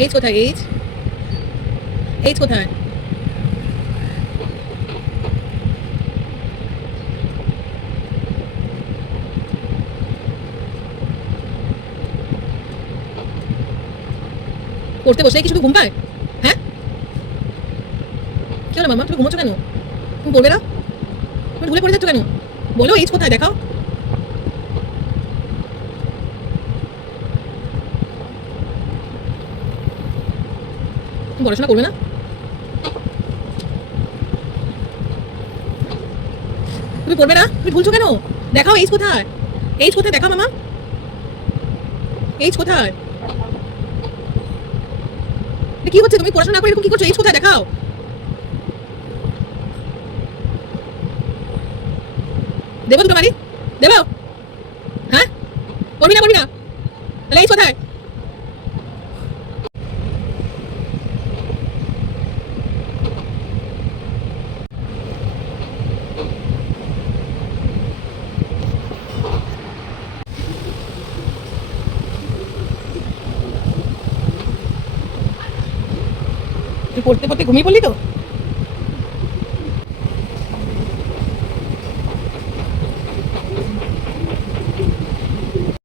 H কোথায় H H কোথায় পড়তে বসে কি শুধু ঘুম পায়? হ্যাঁ? কি মামা, তুমি ঘুমোচ্ছ কেন? তুমি বলবে না? তুমি ভুলে পড়ে যাচ্ছ কেন? বলো এইচ কোথায়, দেখাও তুমি পড়াশোনা করবে না? তুমি পড়বে না? তুমি ভুলছো কেন? দেখাও এইচ কোথায়? এইচ কোথায়? দেখাও মামা। এইচ কোথায়? কি হচ্ছে? তুমি পড়াশোনা করে এরকম কি করছ? এইচ কোথায়? দেখাও। দেবো দুটো বাড়ি দেবো। হ্যাঁ? করবি না পড়বি না তাহলে এইচ কোথায় তুই পড়তে পড়তে ঘুমিয়ে পড়লি তো?